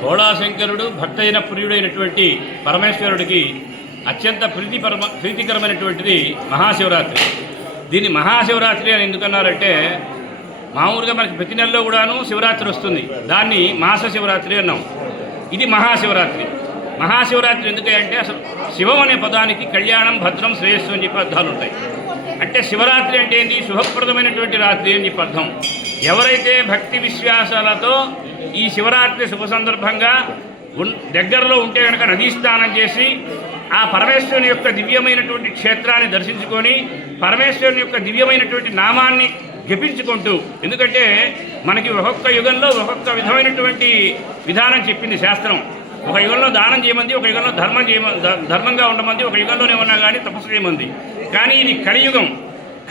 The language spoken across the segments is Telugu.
భోళాశంకరుడు భక్తైన ప్రియుడైనటువంటి పరమేశ్వరుడికి అత్యంత ప్రీతికరమైనటువంటిది మహాశివరాత్రి. దీన్ని మహాశివరాత్రి అని ఎందుకన్నారంటే, మామూలుగా మనకి ప్రతి నెలలో కూడాను శివరాత్రి వస్తుంది, దాన్ని మాస శివరాత్రి అన్నాం. ఇది మహాశివరాత్రి. మహాశివరాత్రి ఎందుకంటే అసలు శివం అనే పదానికి కళ్యాణం, భద్రం, శ్రేయస్సు అని చెప్పి అర్థాలు ఉంటాయి. అంటే శివరాత్రి అంటే ఏంటి? శుభప్రదమైనటువంటి రాత్రి అని చెప్పి అర్థం. ఎవరైతే భక్తి విశ్వాసాలతో ఈ శివరాత్రి శుభ సందర్భంగా దగ్గరలో ఉంటే కనుక నదీ స్నానం చేసి ఆ పరమేశ్వరుని యొక్క దివ్యమైనటువంటి క్షేత్రాన్ని దర్శించుకొని పరమేశ్వరుని యొక్క దివ్యమైనటువంటి నామాన్ని జపించుకుంటూ, ఎందుకంటే మనకి ఒక్కొక్క యుగంలో ఒక్కొక్క విధమైనటువంటి విధానం చెప్పింది శాస్త్రం. ఒక యుగంలో దానం చేయమంది, ఒక యుగంలో ధర్మంగా ఉండమంది, ఒక యుగంలోనే ఉన్నా కానీ తపస్సు చేయమంది. కానీ ఇది కలియుగం.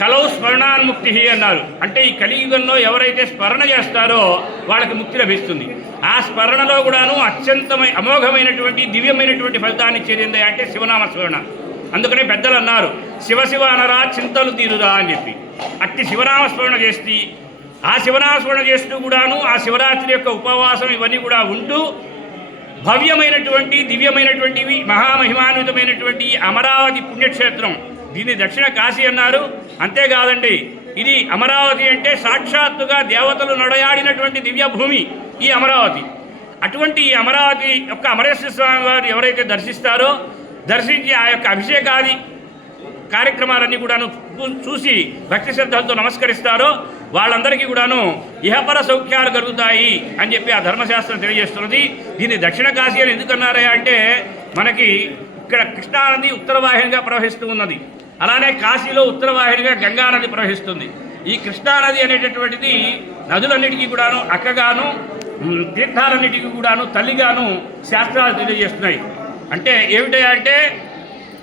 కలౌ స్మరణాన్ముక్తి అన్నారు. అంటే ఈ కలియుగంలో ఎవరైతే స్మరణ చేస్తారో వాళ్ళకి ముక్తి లభిస్తుంది. ఆ స్మరణలో కూడాను అమోఘమైనటువంటి దివ్యమైనటువంటి ఫలితాన్ని ఇచ్చేది అంటే శివనామ స్మరణ. అందుకనే పెద్దలు అన్నారు, శివ శివ అనరా చింతలు తీరురా అని చెప్పి. అట్టి శివనామ స్మరణ చేసి ఆ శివనామ స్మరణ చేస్తూ కూడాను ఆ శివరాత్రి యొక్క ఉపవాసం ఇవన్నీ కూడా ఉంటూ భవ్యమైనటువంటి దివ్యమైనటువంటివి మహామహిమాన్వితమైనటువంటి అమరావతి పుణ్యక్షేత్రం, దీన్ని దక్షిణ కాశీ అన్నారు. అంతేకాదండి, ఇది అమరావతి అంటే సాక్షాత్తుగా దేవతలు నడయాడినటువంటి దివ్యభూమి ఈ అమరావతి. అటువంటి ఈ అమరావతి యొక్క అమరేశ్వర స్వామి వారు ఎవరైతే దర్శించి ఆ యొక్క అభిషేకాది కార్యక్రమాలన్నీ కూడాను చూసి భక్తి శ్రద్ధలతో నమస్కరిస్తారో వాళ్ళందరికీ కూడాను ఇహపర సౌఖ్యాలు కలుగుతాయి అని చెప్పి ఆ ధర్మశాస్త్రం తెలియజేస్తున్నది. దీన్ని దక్షిణ కాశీ అని ఎందుకన్నారా అంటే, మనకి ఇక్కడ కృష్ణానది ఉత్తరవాహినిగా ప్రవహిస్తూ ఉన్నది, అలానే కాశీలో ఉత్తరవాహినిగా గంగానది ప్రవహిస్తుంది. ఈ కృష్ణానది అనేటటువంటిది నదులన్నిటికీ కూడాను అక్కగాను, తీర్థాలన్నిటికీ కూడాను తల్లిగాను శాస్త్రాలు తెలియజేస్తున్నాయి. అంటే ఏమిటంటే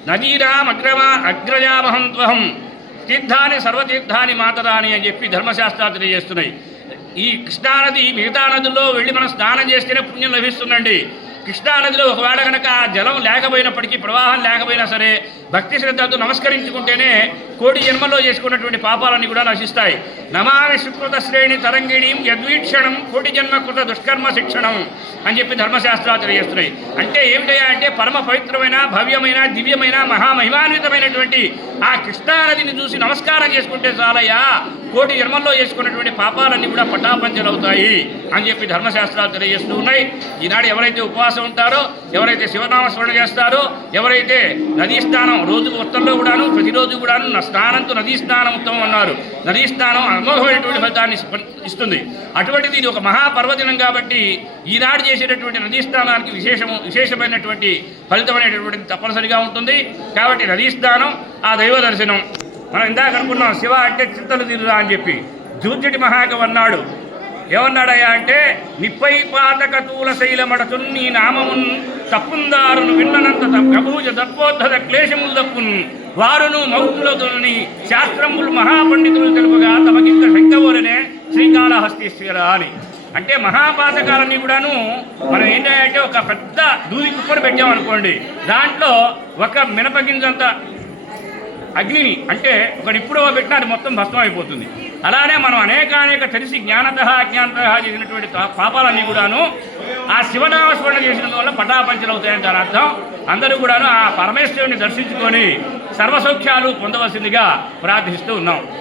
నదీనాం అగ్రజామహం త్వహం తీర్థాన్ని సర్వతీర్థాన్ని మాతరాని అని చెప్పి ధర్మశాస్త్రాలు తెలియజేస్తున్నాయి. ఈ కృష్ణానది మిగతా నదుల్లో వెళ్ళి మనం స్నానం చేస్తేనే పుణ్యం లభిస్తుందండి. కృష్ణానదిలో ఒకవేళ కనుక జలం లేకపోయినప్పటికీ, ప్రవాహం లేకపోయినా సరే భక్తి శ్రద్ధలతో నమస్కరించుకుంటేనే కోటి జన్మల్లో చేసుకున్నటువంటి పాపాలన్నీ కూడా నశిస్తాయి. నమామి సుకృత శ్రేణి తరంగిణీం యద్వీక్షణం కోటి జన్మకృత దుష్కర్మ శిక్షణం అని చెప్పి ధర్మశాస్త్రాలు తెలియజేస్తున్నాయి. అంటే ఏమిటయ్యా అంటే పరమ పవిత్రమైన, భవ్యమైన, దివ్యమైన, మహామహిమాన్వితమైనటువంటి ఆ కృష్ణానదిని చూసి నమస్కారం చేసుకుంటే చాలయ్యా, కోటి జన్మల్లో చేసుకున్నటువంటి పాపాలన్నీ కూడా పటాపంచలవుతాయి అని చెప్పి ధర్మశాస్త్రాలు తెలియజేస్తూ ఉన్నాయి. ఈనాడు ఎవరైతే ఉపవాసం ఉంటారో, ఎవరైతే శివనామస్మరణ చేస్తారో, ఎవరైతే నదీ స్నానం రోజుకు మొత్తంలో కూడాను ప్రతిరోజు కూడాను స్నానంతో నదీ స్నానం ఉత్తమం అన్నారు. నదీ స్నానం అమోఘమైనటువంటి ఫలితాన్ని ఇస్తుంది. అటువంటిది ఇది ఒక మహాపర్వదినం కాబట్టి ఈనాడు చేసేటటువంటి నదీ స్నానానికి విశేషమైనటువంటి ఫలితం అనేటటువంటిది తప్పనిసరిగా ఉంటుంది. కాబట్టి నదీ స్నానం, ఆ దైవ దర్శనం. మనం ఇందాక అనుకున్నాం శివ అంటే చింతలు తీరురా అని చెప్పి. జూర్జటి మహాకవి అన్నాడు, ఏమన్నాడయ్యా అంటే, నిప్పై పాతక తూల శైలమడచున్ నీ నామమున్ తప్పుందారును విన్ననంత కబూజ దర్పోద్ధత క్లేశములు దప్పున్ వారును మౌతులతోని శాస్త్రములు మహాపండితులు తెలుపుగా తమకింత శంకవోలనే శ్రీకాళహస్తీశ్వర అని. అంటే మహాపాతకాలన్నీ కూడాను మనం ఏంటంటే ఒక పెద్ద దూది కుప్పను పెట్టామనుకోండి, దాంట్లో ఒక మినపగింజంత అగ్నిని అంటే ఒక నిప్పుడో పెట్టినా అది మొత్తం భస్మం అయిపోతుంది. అలానే మనం అనేక తెలిసి అజ్ఞానత చేసినటువంటి పాపాలన్నీ కూడాను ఆ శివనామస్మరణ చేసినందువల్ల పటాపంచలవుతాయని దాని అర్థం. అందరూ కూడాను ఆ పరమేశ్వరుని దర్శించుకొని సర్వసౌఖ్యాలు పొందవలసిందిగా ప్రార్థిస్తూ ఉన్నాం.